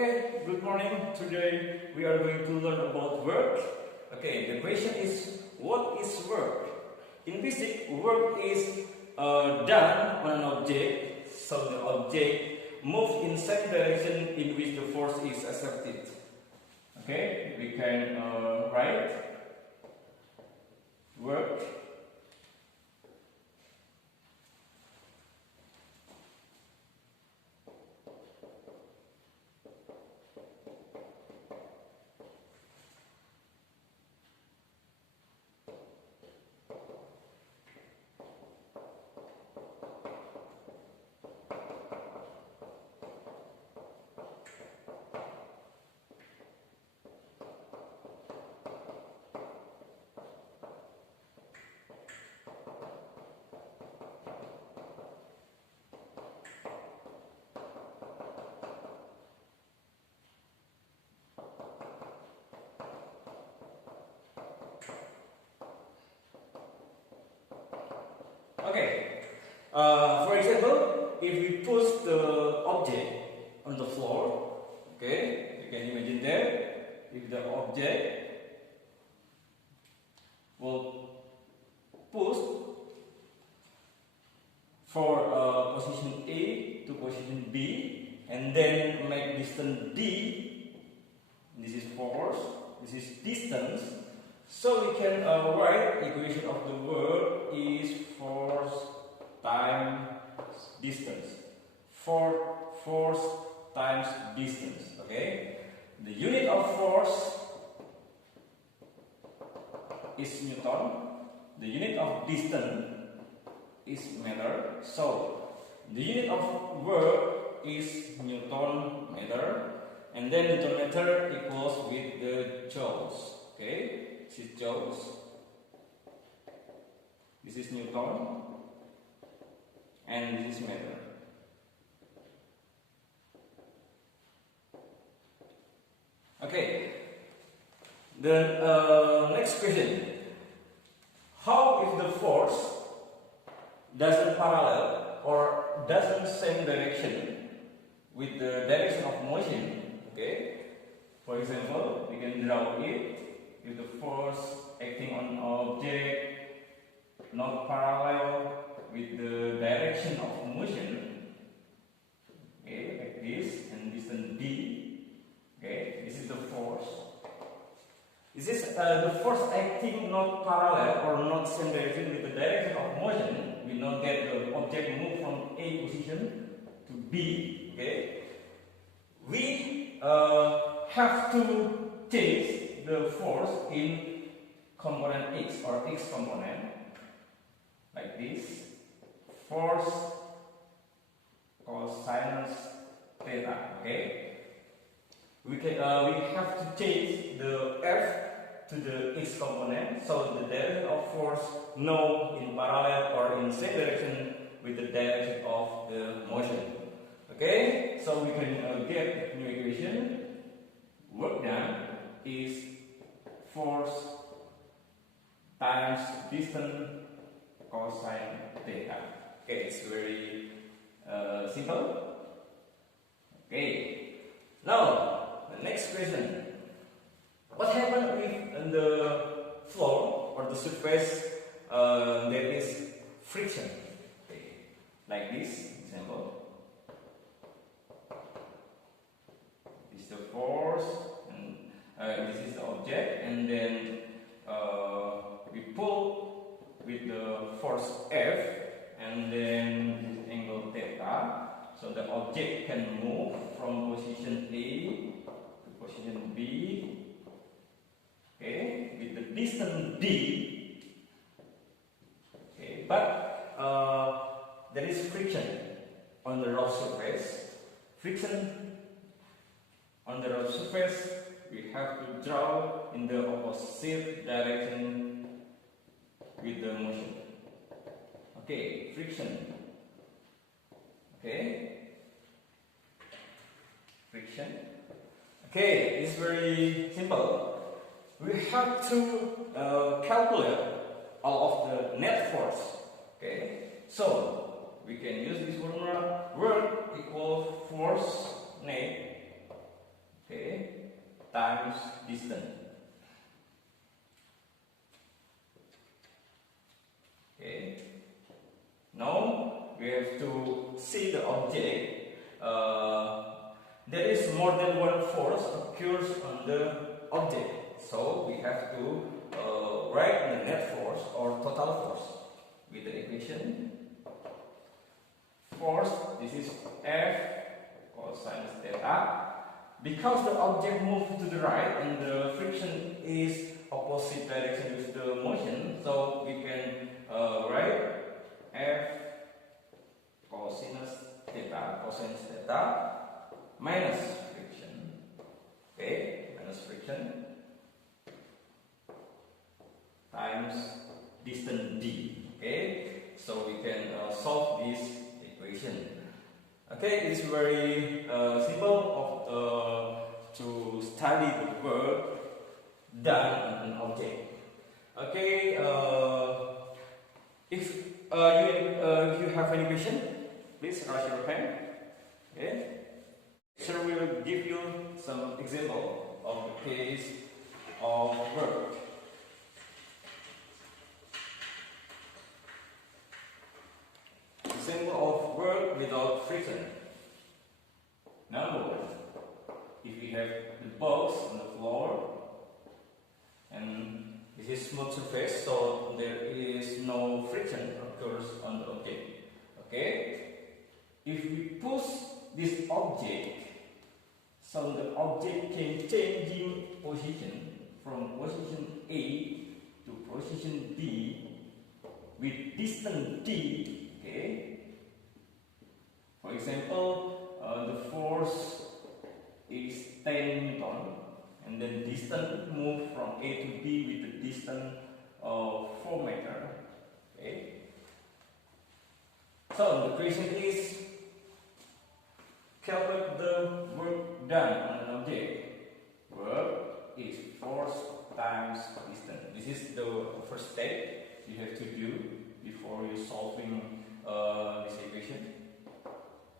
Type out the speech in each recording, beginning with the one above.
Okay, good morning. Today we are going to learn about work. Okay, the question is, what is work? In physics, work is done on an object, so the object moves in same direction in which the force is exerted. Okay, we can write work Okay, for example, if we push the object on the floor, okay, you can imagine there, if the object will push for position A to position B and then make distance D, this is force, this is distance. So we can write equation of the work is force times distance. Force times distance. Okay. The unit of force is Newton. The unit of distance is meter. So the unit of work is Newton meter, and then Newton meter equals with the joules. Okay. This is joules, this is Newton, and this is meter. Okay, the next question, how if the force doesn't parallel or doesn't same direction with the direction of motion? Okay, for example, we can draw it. If the force acting on an object not parallel with the direction of motion, okay, like this, and distance d, okay, this is the force. Is this the force acting not parallel or not same direction with the direction of motion? We not get the object move from A position to B. Okay, we have to change the force in component X or X component, like this, force cosinus theta. Okay, we have to change the F to the X component, so the direction of force no in parallel or in same direction with the direction of the motion. Okay, so we can get new equation. Work done is force times distance cosine theta. Okay, it's very simple. Okay, now the next question: what happens if the floor or the surface there is friction? Okay, like this example. This is the force. This is the object, and then we pull with the force F, and then this is angle theta. So the object can move from position A to position B. Okay, with the distance D. Okay, but there is friction on the rough surface. Friction on the rough surface, we have to draw in the opposite direction with the motion. Okay, friction. Okay, friction. Okay, it's very simple. We have to calculate all of the net force. Okay, so we can use this formula: work equals force net times distance. Okay. Now we have to see the object. There is more than one force occurs on the object, so we have to write the net force or total force with the equation. Force, this is F cosine theta. Because the object moves to the right and the friction is opposite direction with the motion, so we can write F cosine theta minus friction. Okay, minus friction times distance d. Okay, so we can solve this equation. Okay, it's very simple to study the work done on an object. Okay, if you have any question, please raise your hand. Okay, so we will give you some example of the case of work. Example of work without friction. Number one, if we have the box on the floor and this is smooth surface, so there is no friction occurs on the object. Okay, if we push this object, so the object can change in position from position A to position B with distance d. Okay. For example, the force is 10 Newton, and then distance move from A to B with the distance of 4 meters. Okay. So the question is, calculate the work done on an object. Work is force times distance. This is the first step you have to do before you solving this equation.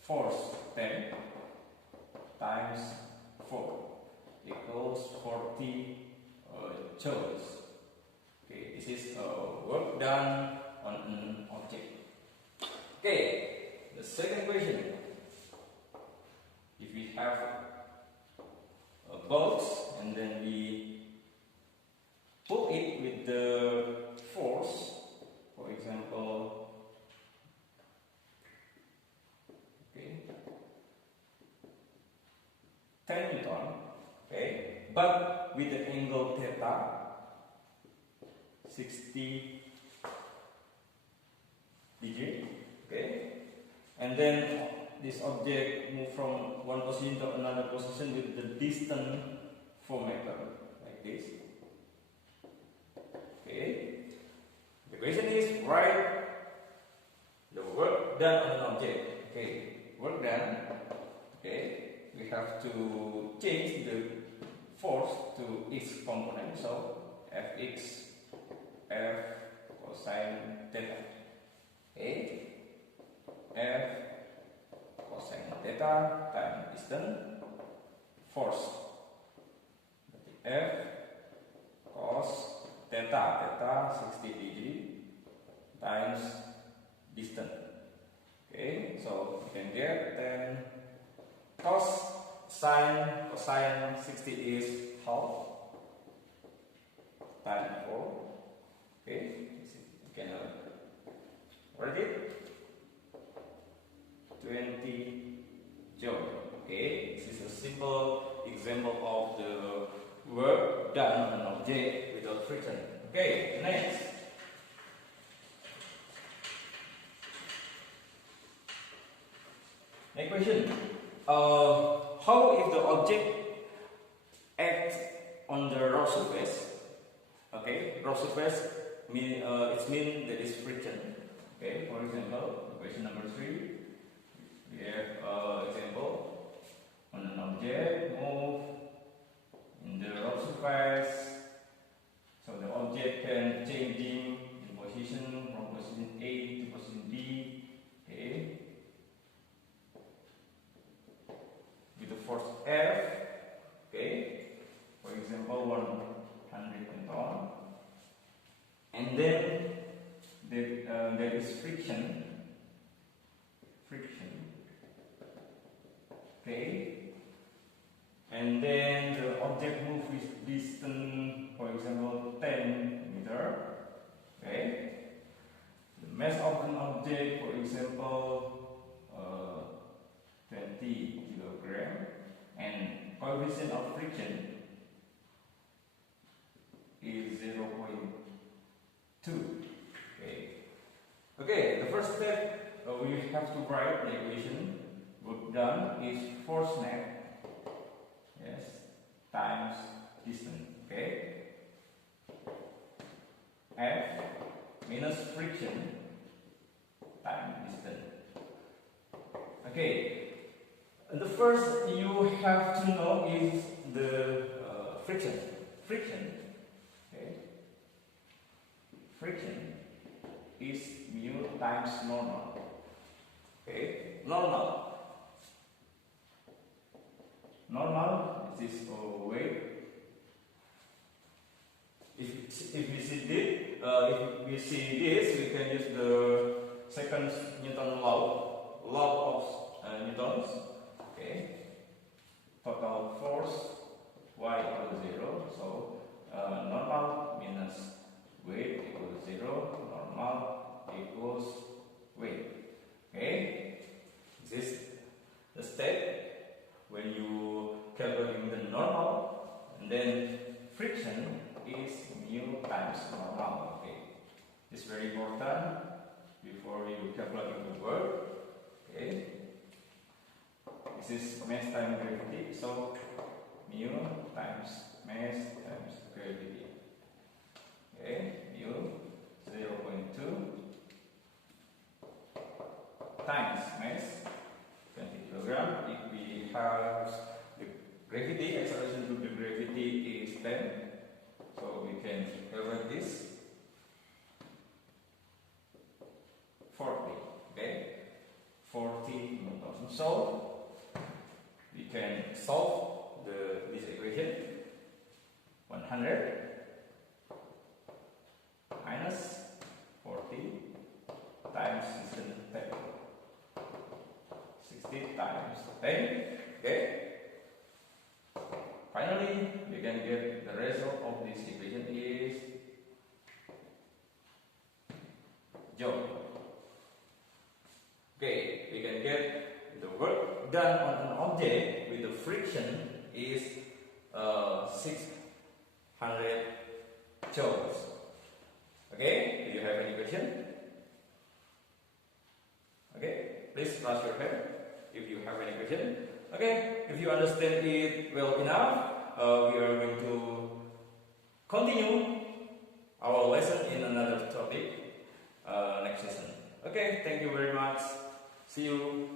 Force 10 times 4 equals 40 joules. Okay, this is work done on an object. Okay, the second question. If we have a box and then we pull it with the force, for example, 10 Newton, okay, but with the angle theta 60 degree, okay, and then this object move from one position to another position with the distance 4 meters, like this. Okay, the question is, write the work done on an object. Okay, work done. Okay, we have to change the force to its component, so Fx F cosine theta. Okay, F cosine theta times distance, force F cos theta 60 degree times distance. Okay, so you can get then cos cosine 60 is half times 4. Okay, you can write it 20 joule. Okay, this is a simple example of the work done on an object without friction. Okay, next. Next question. How if the object acts on the raw surface? Okay, raw surface mean it means there is friction. Okay, for example, question number 3. We have example on an object move in the raw surface. So the object can changing in position from position A to position B. Okay. With the force F, okay, for Okay. And then the object move with distance, for example, 10 meter. Okay. The mass of an object, for example, 20 kilogram, and coefficient of friction is 0.2. Okay. Okay. The first step we have to write the equation. Work done is force net, yes, times distance. Okay. F minus friction times distance. Okay. And the first you have to know is the friction. Friction. Okay. Friction is mu times normal. Okay. Normal. Normal is this weight. If we see this, we can use the second Newton law of Newton's. Okay. Total force y equals 0. So normal minus weight equals 0. Normal equals weight. Okay. This is the step when you calculate the normal, and then friction is mu times normal. Okay, it's very important before you calculate the work. Okay, this is mass times gravity, so mu times mass times gravity. Okay, mu 0.2 times mass 20 kilogram. If we have the gravity, acceleration due to gravity is 10, so we can calculate this 40. Okay, 40 newtons. So we can solve this equation. 100 minus 40 times 10. 60 times 10. Okay. Finally, we can get the result of this equation is joule. Okay, we can get the work done on an object with the friction is 600 joules. Okay, do you have any question? Okay, please raise your hand if you have any question. Okay, if you understand it well enough, we are going to continue our lesson in another topic next session. Okay, thank you very much. See you.